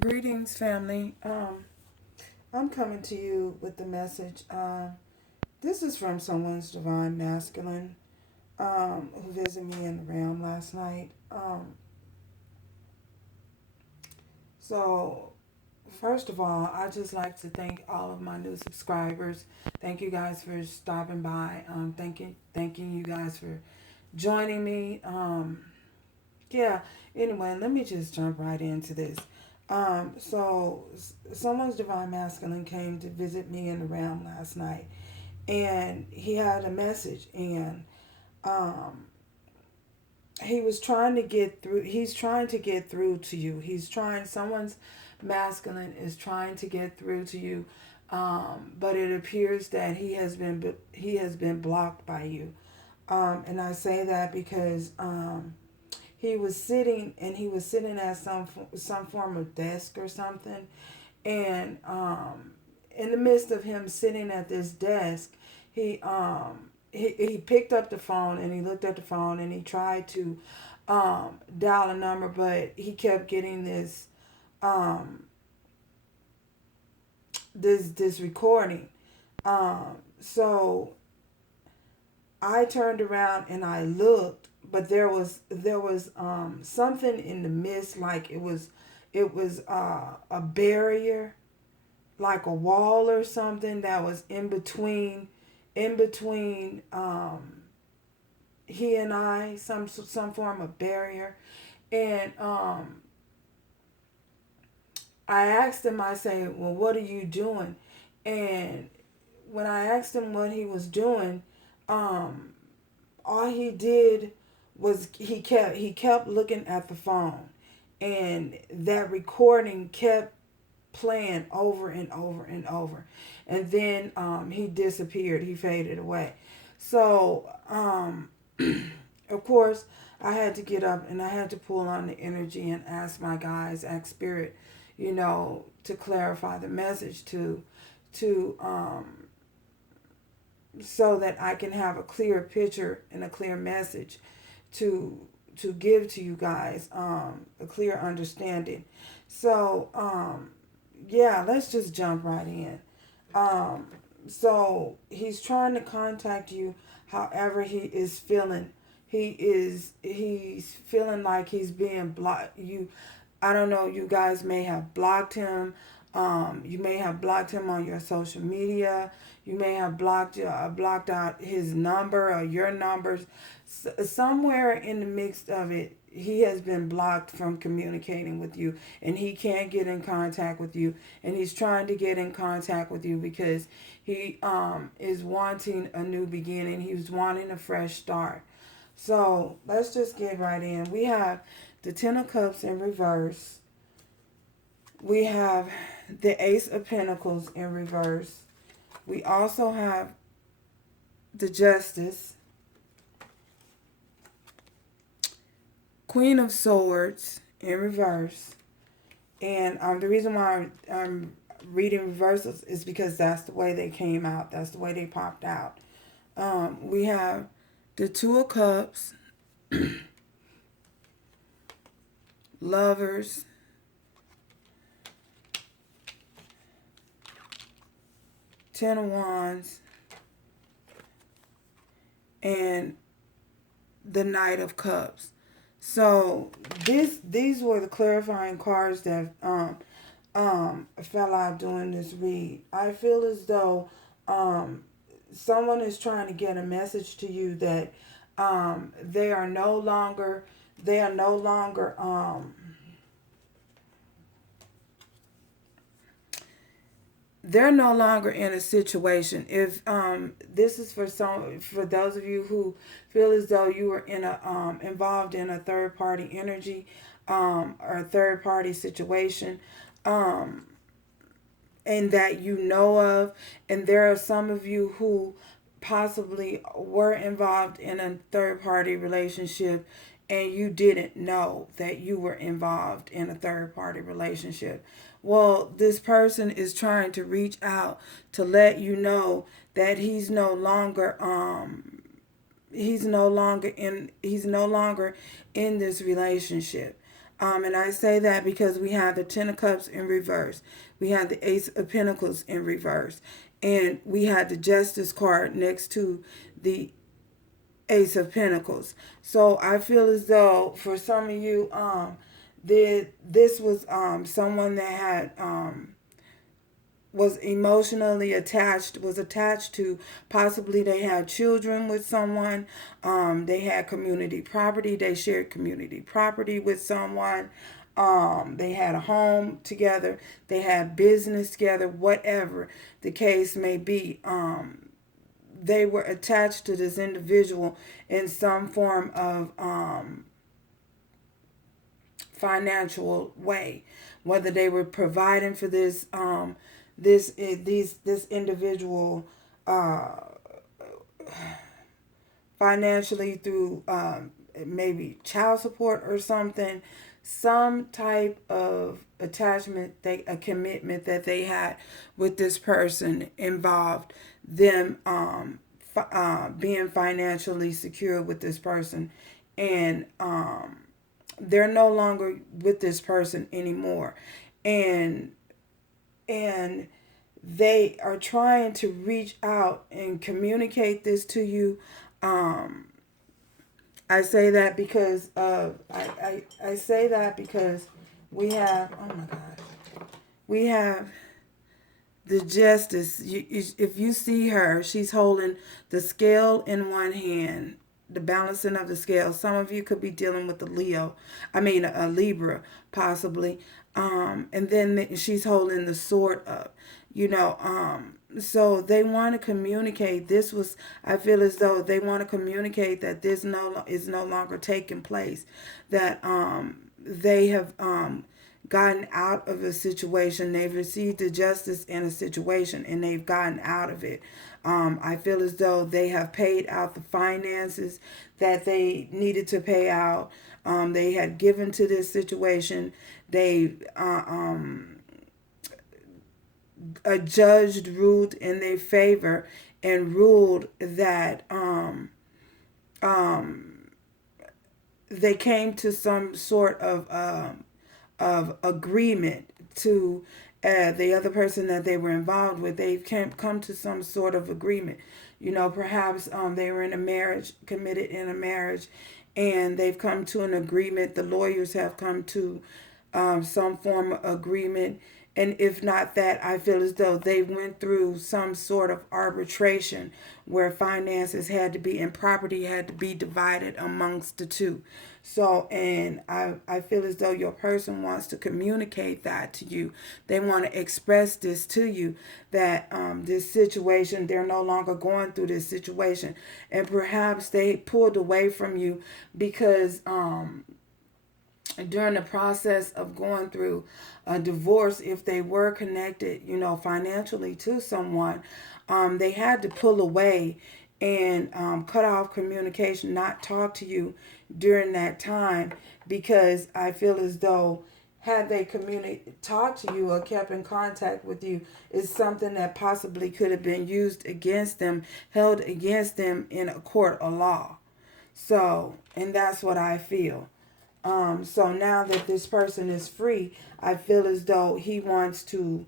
Greetings, family. I'm coming to you with the message. This is from someone's divine masculine who visited me in the realm last night. So, first of all, I just like to thank all of my new subscribers. Thank you guys for stopping by. Thanking you guys for joining me. Yeah. Anyway, let me just jump right into this. Someone's divine masculine came to visit me in the realm last night, and he had a message, and um, he was trying to get through. He's trying to get through to you. Someone's masculine is trying to get through to you, but it appears that he has been blocked by you. And I say that because he was sitting at some form of desk or something, and in the midst of him sitting at this desk, he picked up the phone, and he looked at the phone, and he tried to dial a number, but he kept getting um, this recording. So I turned around and I looked, but there was something in the mist, like it was a barrier, like a wall or something that was in between he and I, some form of barrier. And I asked him, I say, well, what are you doing? And when I asked him what he was doing, um, all he did was he kept looking at the phone, and that recording kept playing over and over and over, and then he disappeared. He faded away. So of course, I had to get up and I had to pull on the energy and ask my guys, ask spirit, to clarify the message to so that I can have a clear picture and a clear message to give to you guys, a clear understanding. So yeah, let's just jump right in. Um, so he's trying to contact you, however he is feeling. He's feeling like he's being blocked. I don't know. You guys may have blocked him. You may have blocked him on your social media. You may have blocked out his number or your numbers. Somewhere in the mix of it, he has been blocked from communicating with you, and he can't get in contact with you. And he's trying to get in contact with you because he is wanting a new beginning. He's wanting a fresh start. So let's just get right in. We have the Ten of Cups in reverse. We have the Ace of Pentacles in reverse. We also have the Justice, Queen of Swords in reverse. And the reason why I'm reading reversals is because that's the way they came out. That's the way they popped out. We have the Two of Cups, Lovers, Ten of Wands, and the Knight of Cups. So these were the clarifying cards that fell out during this read. I feel as though someone is trying to get a message to you that they are no longer they are no longer they're no longer in a situation. If this is for those of you who feel as though you were in a involved in a third party energy, or a third party situation, um, and that you know of, and there are some of you who possibly were involved in a third party relationship, and you didn't know that you were involved in a third party relationship. Well, this person is trying to reach out to let you know that he's no longer in this relationship. And I say that because we have the Ten of Cups in reverse. We have the Ace of Pentacles in reverse. And we had the Justice card next to the Ace of Pentacles. So I feel as though for some of you, this was someone that had was emotionally attached, was attached to, possibly they had children with someone, they had community property, they shared community property with someone, they had a home together, they had business together, whatever the case may be. They were attached to this individual in some form of financial way, whether they were providing for this individual financially through maybe child support or something, some type of attachment, a commitment that they had with this person involved them being financially secure with this person, and they're no longer with this person anymore, and and they are trying to reach out and communicate this to you. Um, I say that because I say that because we have, oh my gosh, we have the Justice. If you see her, she's holding the scale in one hand, the balancing of the scale. Some of you could be dealing with a Libra, possibly. And then she's holding the sword up, so they want to communicate. I feel as though they want to communicate that this is no longer taking place, that they have gotten out of a situation. They've received the justice in a situation and they've gotten out of it. I feel as though they have paid out the finances that they needed to pay out. They had given to this situation. They a judge ruled in their favor and ruled that they came to some sort of agreement to the other person that they were involved with. They come to some sort of agreement. Perhaps they were in a marriage, committed in a marriage, and they've come to an agreement. The lawyers have come to some form of agreement. And if not that, I feel as though they went through some sort of arbitration where finances had to be and property had to be divided amongst the two. So, and I feel as though your person wants to communicate that to you. They want to express this to you, that this situation, they're no longer going through this situation. And perhaps they pulled away from you because during the process of going through a divorce, if they were connected, financially to someone, they had to pull away and cut off communication, not talk to you during that time, because I feel as though had they talked to you or kept in contact with you, is something that possibly could have been used against them, held against them in a court of law. So, and that's what I feel. So now that this person is free, I feel as though he wants to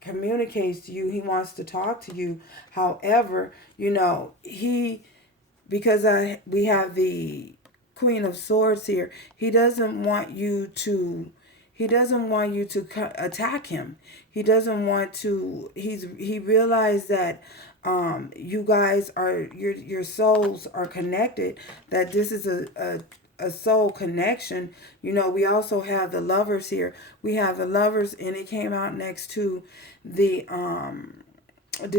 communicate to you. He wants to talk to you. However, because we have the Queen of Swords here, he doesn't want you to attack him. He doesn't want to. He realized that you guys are your souls are connected. That this is a soul connection. We also have the Lovers here. We have the Lovers, and it came out next to the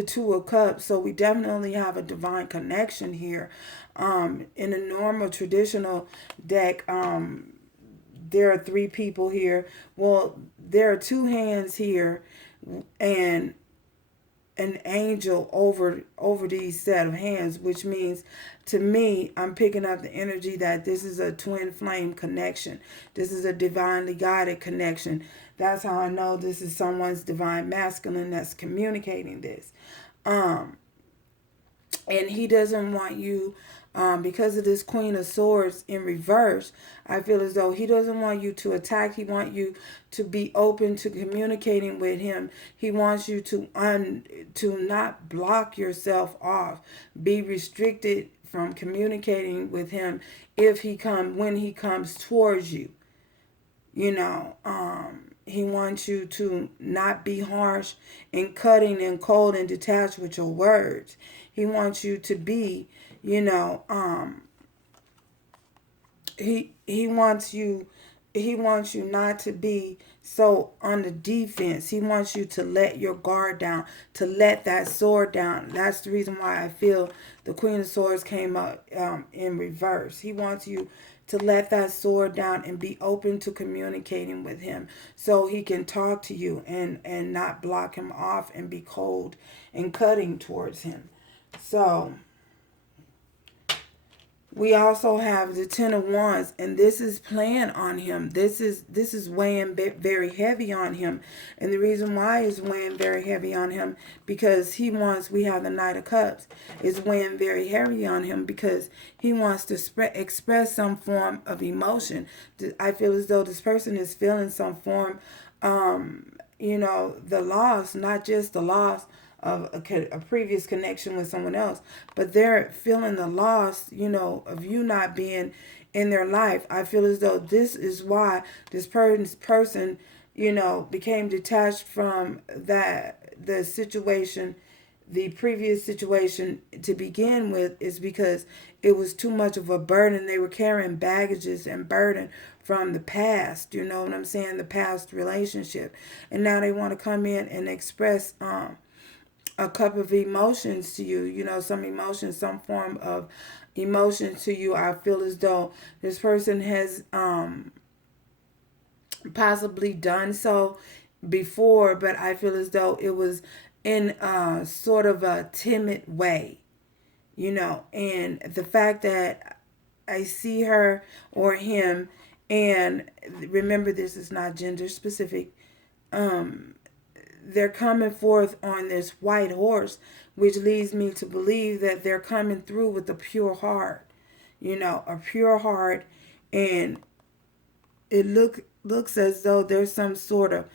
Two of Cups. So we definitely have a divine connection here. In a normal traditional deck, there are three people here. Well, there are two hands here and an angel over these set of hands, which means, to me, I'm picking up the energy that this is a twin flame connection. This is a divinely guided connection. That's how I know this is someone's divine masculine that's communicating this. And he doesn't want you Because of this Queen of Swords in reverse, I feel as though he doesn't want you to attack. He wants you to be open to communicating with him. He wants you to not block yourself off. Be restricted from communicating with him when he comes towards you. He wants you to not be harsh and cutting and cold and detached with your words. He wants you to be, he wants you not to be so on the defense. He wants you to let your guard down, to let that sword down. That's the reason why I feel the Queen of Swords came up in reverse. He wants you to let that sword down and be open to communicating with him so he can talk to you and not block him off and be cold and cutting towards him. So we also have the Ten of Wands, and this is playing on him. This is weighing very heavy on him. And the reason why it's weighing very heavy on him, because we have the Knight of Cups. It's weighing very heavy on him because he wants to express some form of emotion. I feel as though this person is feeling some form, the loss, not just the loss of a previous connection with someone else, but they're feeling the loss, of you not being in their life. I feel as though this is why this person, became detached from the situation, the previous situation to begin with, is because it was too much of a burden. They were carrying baggages and burden from the past, you know what I'm saying, the past relationship. And now they want to come in and express a cup of emotions to you, some emotions, some form of emotion to you. I feel as though this person has possibly done so before, but I feel as though it was in a sort of a timid way, and the fact that I see her or him, and remember, this is not gender specific, they're coming forth on this white horse, which leads me to believe that they're coming through with a pure heart, a pure heart. And it looks as though there's some sort of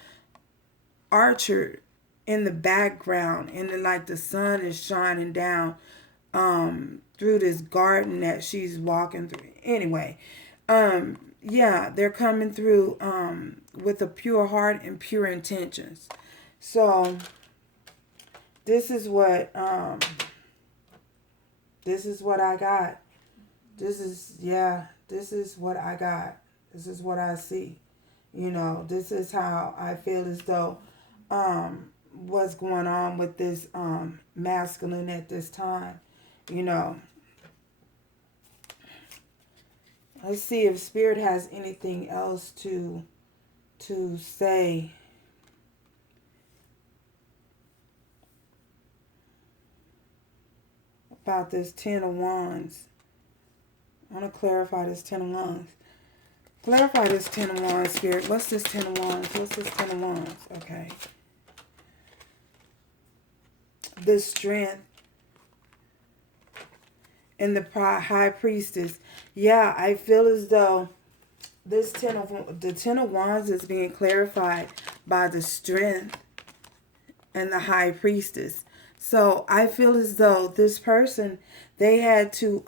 archer in the background, and then like the sun is shining down through this garden that she's walking through. Anyway, they're coming through with a pure heart and pure intentions. So this is what I got. This is what I got. This is what I see. This is how I feel as though what's going on with this masculine at this time. Let's see if Spirit has anything else to say. About this Ten of Wands. I want to clarify this Ten of Wands. Clarify this Ten of Wands, Spirit. What's this Ten of Wands? What's this Ten of Wands? Okay. The Strength and the High Priestess. Yeah, I feel as though the Ten of Wands is being clarified by the Strength and the High Priestess. So I feel as though this person, they had to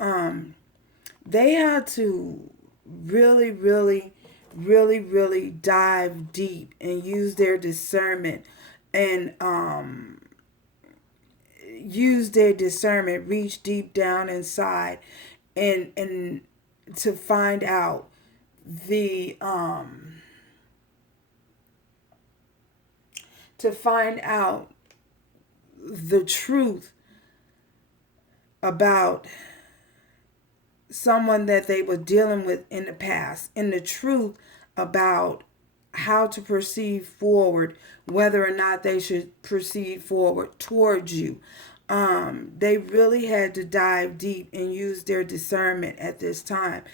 really, really, really, really dive deep and use their discernment and reach deep down inside and to find out the truth about someone that they were dealing with in the past, and the truth about how to proceed forward, whether or not they should proceed forward towards you. They really had to dive deep and use their discernment at this time.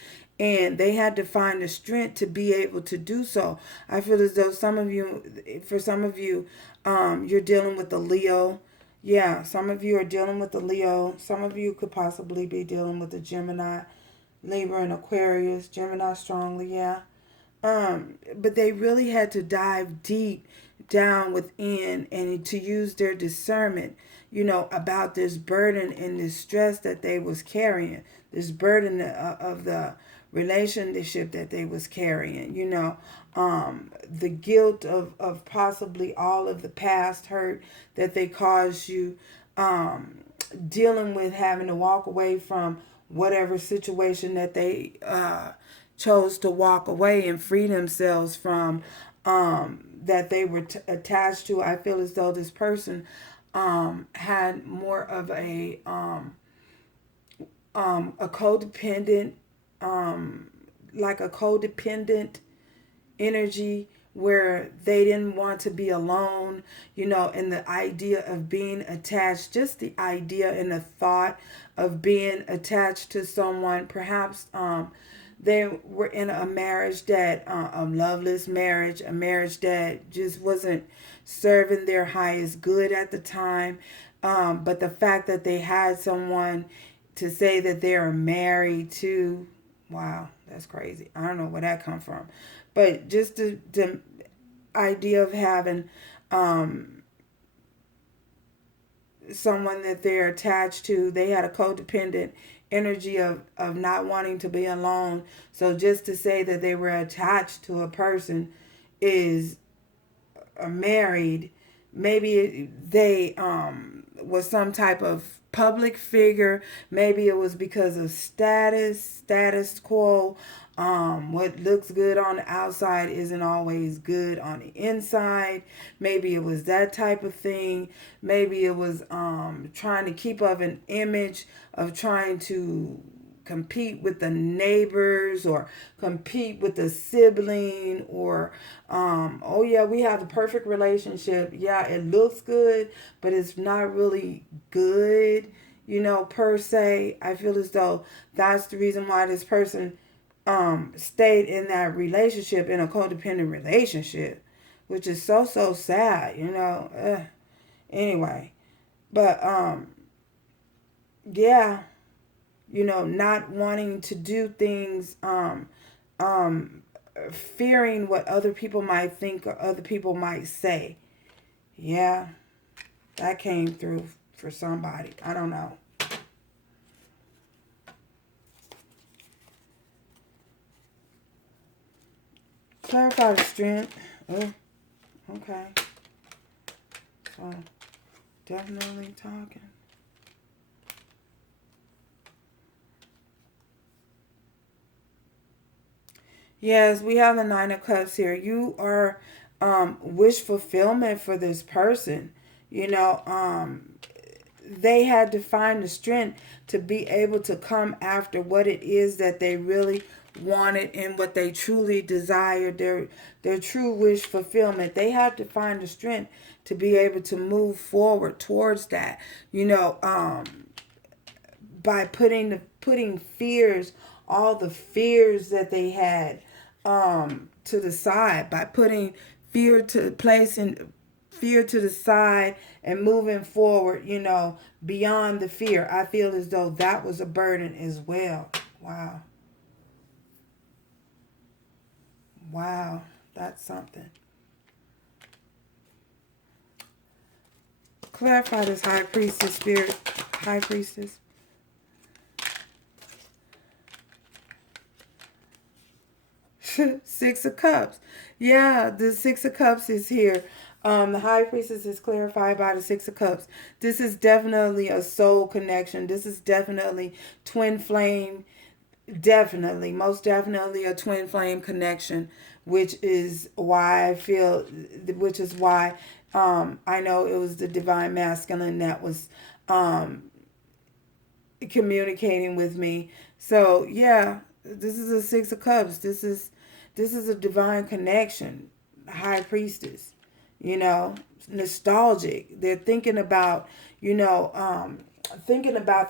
And they had to find the strength to be able to do so. I feel as though for some of you, you're dealing with the Leo. Yeah, some of you are dealing with the Leo. Some of you could possibly be dealing with the Gemini, Libra, and Aquarius. Gemini strongly, yeah. But they really had to dive deep down within and to use their discernment, about this burden and this stress that they was carrying, this burden of the relationship that they was carrying, the guilt of possibly all of the past hurt that they caused you, dealing with having to walk away from whatever situation that they chose to walk away and free themselves from, that they were attached to. I feel as though this person had more of a codependent, like a codependent energy, where they didn't want to be alone, and the idea of being attached, just the idea and the thought of being attached to someone. Perhaps they were in a marriage that, a loveless marriage, a marriage that just wasn't serving their highest good at the time. But the fact that they had someone to say that they are married to, wow, that's crazy. I don't know where that come from. But just the idea of having someone that they're attached to, they had a codependent energy of not wanting to be alone. So just to say that they were attached to a person is married. Maybe they was some type of public figure. Maybe it was because of status quo. What looks good on the outside isn't always good on the inside. Maybe it was that type of thing. Maybe it was trying to keep up an image of trying to compete with the neighbors or compete with the sibling, or oh yeah, we have the perfect relationship. Yeah, it looks good, but it's not really good, per se. I feel as though that's the reason why this person stayed in that relationship, in a codependent relationship, which is so sad, anyway. But yeah, not wanting to do things, fearing what other people might think or other people might say. Yeah, that came through for somebody. I don't know. Clarify the strength. Oh, okay. So, definitely talking. Yes, we have the Nine of Cups here. You are wish fulfillment for this person. You know, they had to find the strength to be able to come after what it is that they really wanted and what they truly desired, their true wish fulfillment. They had to find the strength to be able to move forward towards that. By putting fears, all the fears that they had, to the side, by putting placing fear to the side and moving forward, beyond the fear. I feel as though that was a burden as well. Wow. Wow. That's something. Clarify this high priestess spirit. High priestess. Six of Cups. Yeah, the Six of Cups is here. The High Priestess is clarified by the Six of Cups. This is definitely a soul connection. This is definitely twin flame. Definitely, most definitely a twin flame connection, which is why I know it was the divine masculine that was communicating with me. So yeah, this is a Six of Cups. This is a divine connection. High priestess, nostalgic. They're thinking about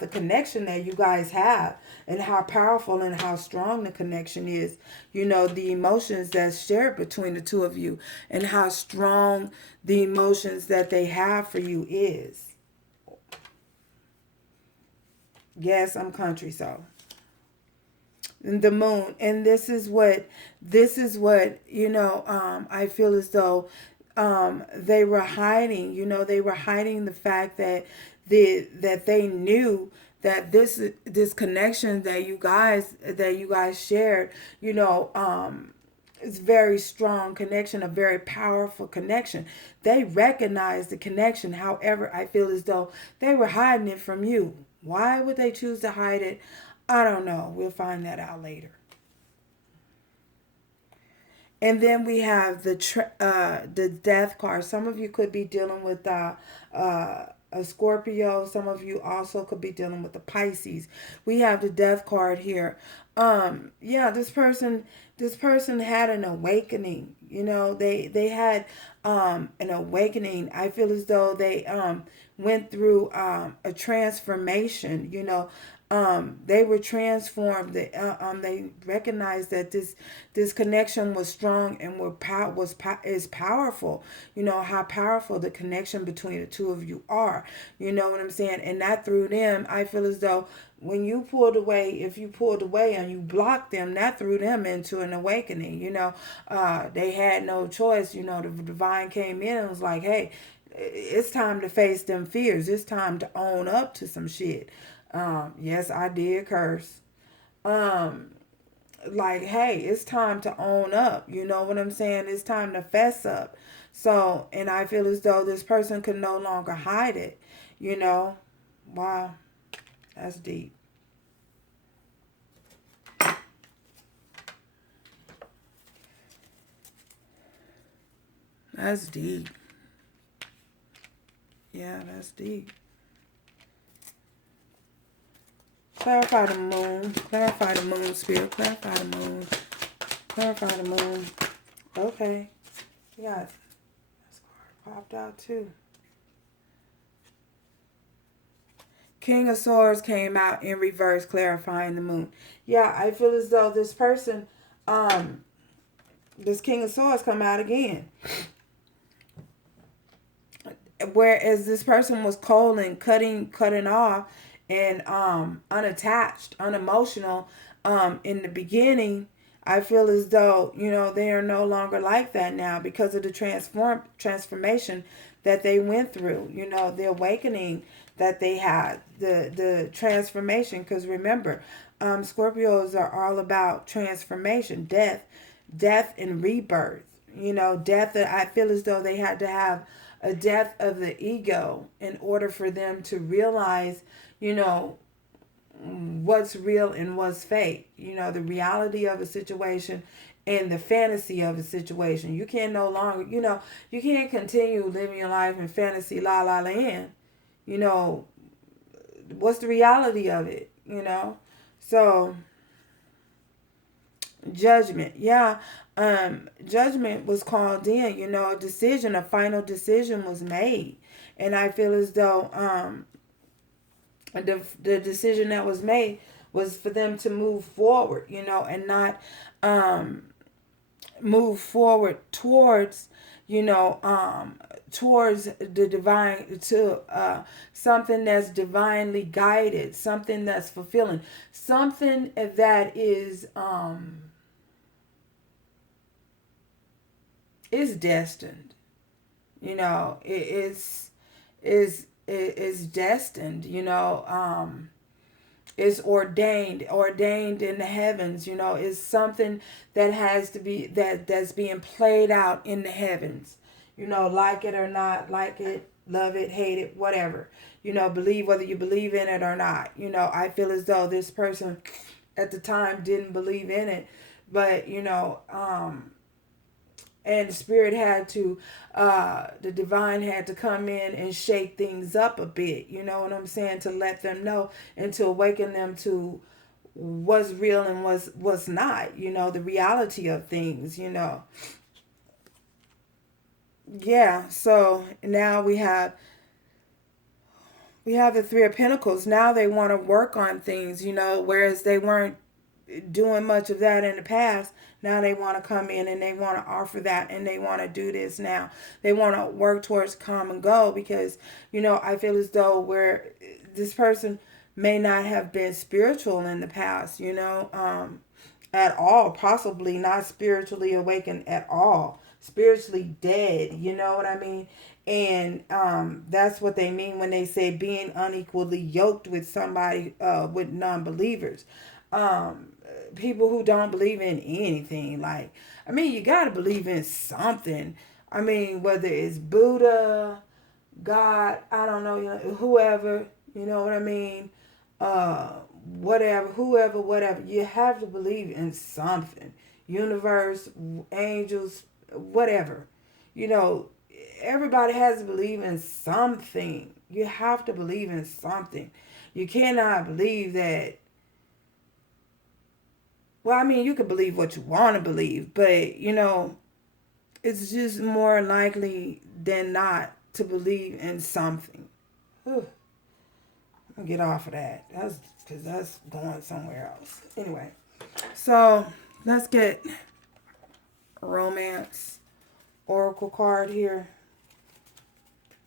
the connection that you guys have and how powerful and how strong the connection is. The emotions that's shared between the two of you and how strong the emotions that they have for you is. Yes, I'm country, so the moon. And this is what I feel as though they were hiding. They were hiding the fact that they knew that this connection that you guys shared, it's very strong connection, a very powerful connection. They recognized the connection. However, I feel as though they were hiding it from you. Why would they choose to hide it? I don't know. We'll find that out later. And then we have the death card. Some of you could be dealing with a Scorpio. Some of you also could be dealing with the Pisces. We have the death card here. Yeah, this person had an awakening. They had an awakening. I feel as though they went through a transformation. They were transformed. They recognized that this connection was strong and is powerful. How powerful the connection between the two of you are. You know what I'm saying? And that through them, I feel as though when you pulled away, if you pulled away and you blocked them, that threw them into an awakening. They had no choice. The divine came in and was like, hey, it's time to face them fears. It's time to own up to some shit. Yes, I did curse. Um, like, hey, it's time to own up. You know what I'm saying? It's time to fess up. So, and I feel as though this person could no longer hide it. You know, wow, that's deep. That's deep. Yeah, that's deep. Clarify the moon. Clarify the moon, spirit. Clarify the moon. Clarify the moon. Okay. We got this card popped out too. King of Swords came out in reverse, clarifying the moon. Yeah, I feel as though this person, um, this King of Swords come out again. Whereas this person was cold and cutting off and unattached, unemotional in the beginning. I feel as though they are no longer like that now because of the transformation that they went through. The awakening that they had, the transformation. Because remember, Scorpios are all about transformation, death and rebirth. Death. I feel as though they had to have a death of the ego in order for them to realize, you know, what's real and what's fake. The reality of a situation and the fantasy of a situation. You can no longer, you can't continue living your life in fantasy la la land. You know, what's the reality of it? So judgment, yeah. Judgment was called in. A final decision was made. And I feel as though the decision that was made was for them to move forward, and not um move forward towards, you know, towards the divine, to something that's divinely guided, something that's fulfilling, something that is destined. It's destined. It's ordained in the heavens. It's something that has to be that's being played out in the heavens. Like it or not, like it, love it, hate it, whatever. Believe whether you believe in it or not. I feel as though this person at the time didn't believe in it, but and the spirit had to the divine had to come in and shake things up a bit, you know what I'm saying, to let them know and to awaken them to what's real and what's not, the reality of things. Yeah, so now we have the Three of Pentacles. Now they want to work on things, whereas they weren't doing much of that in the past. Now they want to come in and they want to offer that and they want to do this now. They want to work towards common goal because, I feel as though where this person may not have been spiritual in the past, at all, possibly not spiritually awakened at all, spiritually dead, you know what I mean? And that's what they mean when they say being unequally yoked with somebody, with non-believers. People who don't believe in anything. Like, I mean, you got to believe in something. I mean, whether it's Buddha, God, I don't know, whoever, you know what I mean? Uh, Whatever, whoever, whatever. You have to believe in something. Universe, angels, whatever. You know, everybody has to believe in something. You have to believe in something. You cannot believe that. Well, I mean, you can believe what you want to believe, but, it's just more likely than not to believe in something. Whew. I'll get off of that. That's because that's going somewhere else. Anyway, so let's get a romance oracle card here.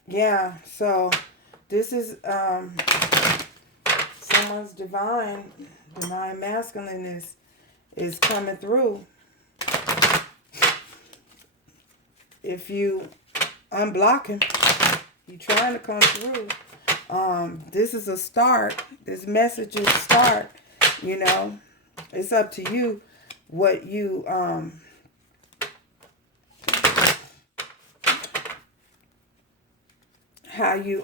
Yeah, so this is someone's divine masculineness is coming through. If you unblock him, he's trying to come through. This is a start. This message is a start. It's up to you what you how you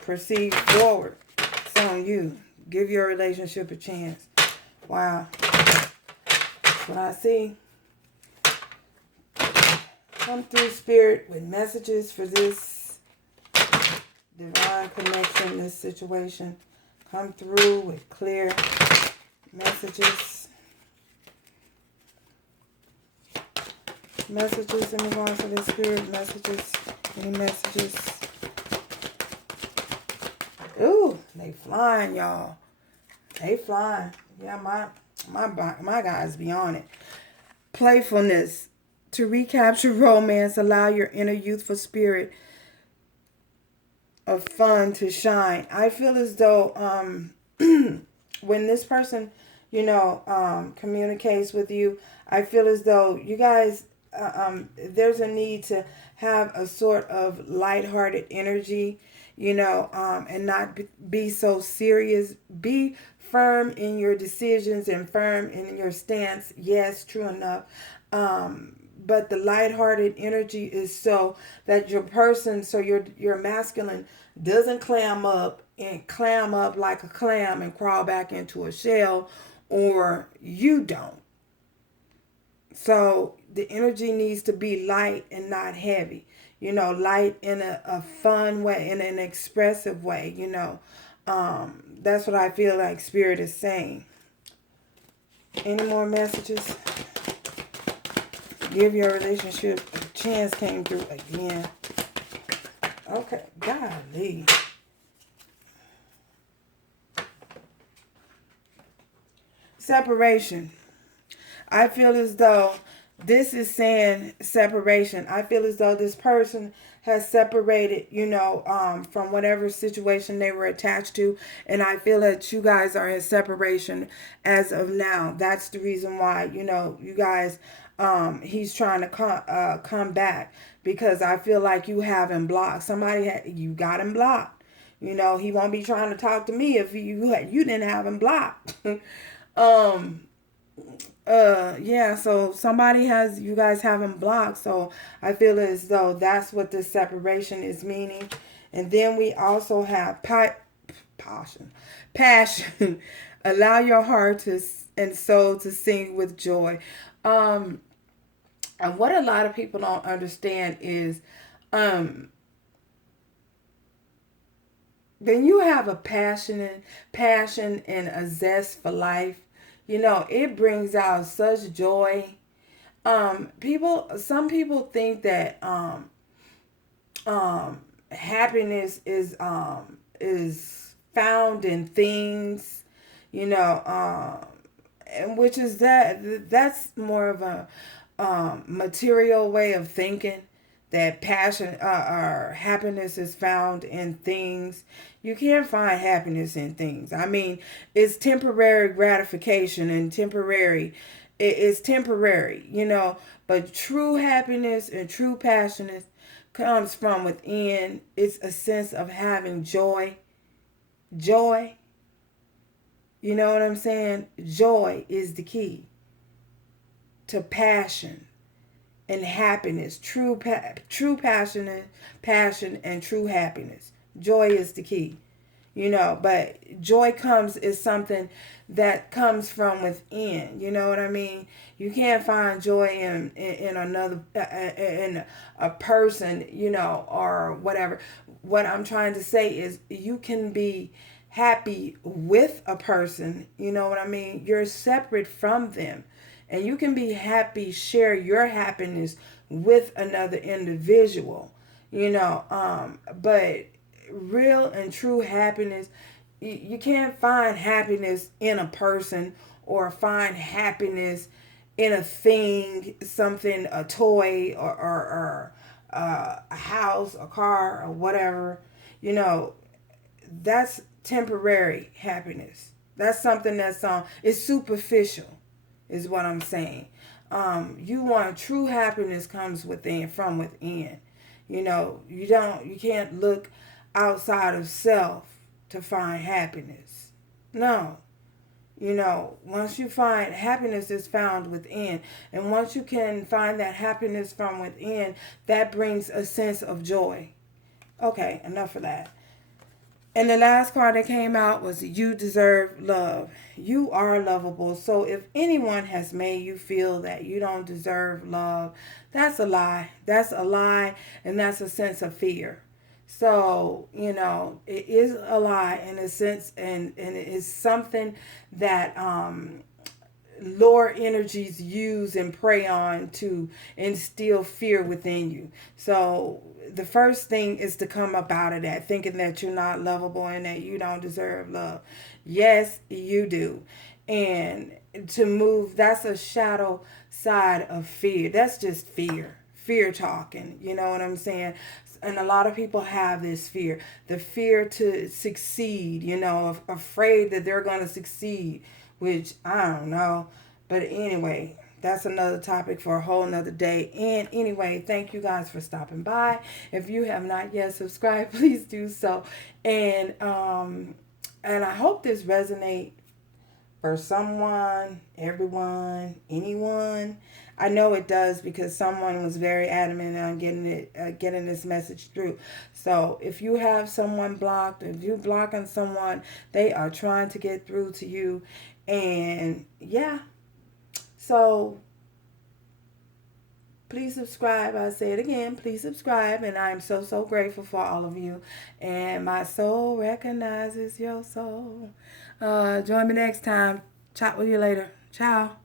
proceed forward. It's on you. Give your relationship a chance. Wow. That's what I see. Come through, Spirit, with messages for this divine connection, this situation. Come through with clear messages. Messages in regards to the Spirit. Messages. Any messages? Ooh, they flying, y'all. They flying. Yeah, my guys be on it. Playfulness. To recapture romance, allow your inner youthful spirit of fun to shine. I feel as though when this person, communicates with you, I feel as though you guys, there's a need to have a sort of lighthearted energy, and not be so serious. Be firm in your decisions and firm in your stance. Yes, true enough. But the lighthearted energy is so that your masculine doesn't clam up like a clam and crawl back into a shell, or you don't. So the energy needs to be light and not heavy. Light in a fun way, in an expressive way, That's what I feel like Spirit is saying. Any more messages? Give your relationship a chance came through again. Okay, golly. Separation. I feel as though this is saying separation. I feel as though this person has separated, from whatever situation they were attached to. And I feel that you guys are in separation as of now. That's the reason why, you guys, he's trying to come back, because I feel like you have him blocked. You got him blocked. He won't be trying to talk to me if you didn't have him blocked. Yeah, so you guys have him blocked. So I feel as though that's what this separation is meaning. And then we also have passion. Allow your heart and soul to sing with joy. And what a lot of people don't understand is, when you have a passion and a zest for life, it brings out such joy. Some people think that happiness is found in things, and which is that's more of a material way of thinking. that passion or happiness is found in things. You can't find happiness in things. I mean, it's temporary gratification and temporary. It's temporary, but true happiness and true passion comes from within. It's a sense of having joy. Joy. You know what I'm saying? Joy is the key to passion and happiness. True passion and true happiness. Joy is the key. But joy is something that comes from within. You know what I mean? You can't find joy in another in a person, or whatever. What I'm trying to say is you can be happy with a person. You know what I mean? You're separate from them, and you can be happy, share your happiness with another individual. But real and true happiness, you can't find happiness in a person or find happiness in a thing, something, a toy, or a house, a car, or whatever. you know that's temporary happiness. That's something that's it's superficial, is what I'm saying. You want true happiness comes within, from within. You can't look outside of self to find happiness. No. Once you find happiness is found within, and once you can find that happiness from within, that brings a sense of joy. Okay, enough of that. And the last card that came out was you deserve love. You are lovable. So if anyone has made you feel that you don't deserve love, that's a lie. That's a lie, and that's a sense of fear. So, it is a lie in a sense, and it is something that lower energies use and prey on to instill fear within you. So the first thing is to come up out of that, thinking that you're not lovable and that you don't deserve love. Yes, you do. And to move, that's a shadow side of fear. That's just fear. Fear talking. You know what I'm saying? And a lot of people have this fear. The fear to succeed, afraid that they're going to succeed, which I don't know. But anyway, that's another topic for a whole nother day. And anyway, thank you guys for stopping by. If you have not yet subscribed, please do so. And I hope this resonates for someone, everyone, anyone. I know it does, because someone was very adamant on getting this message through. So if you have someone blocked, if you're blocking someone, they are trying to get through to you. And yeah, so please subscribe. I say it again, please subscribe. And I'm so, so grateful for all of you. And my soul recognizes your soul. Join me next time. Chat with you later. Ciao.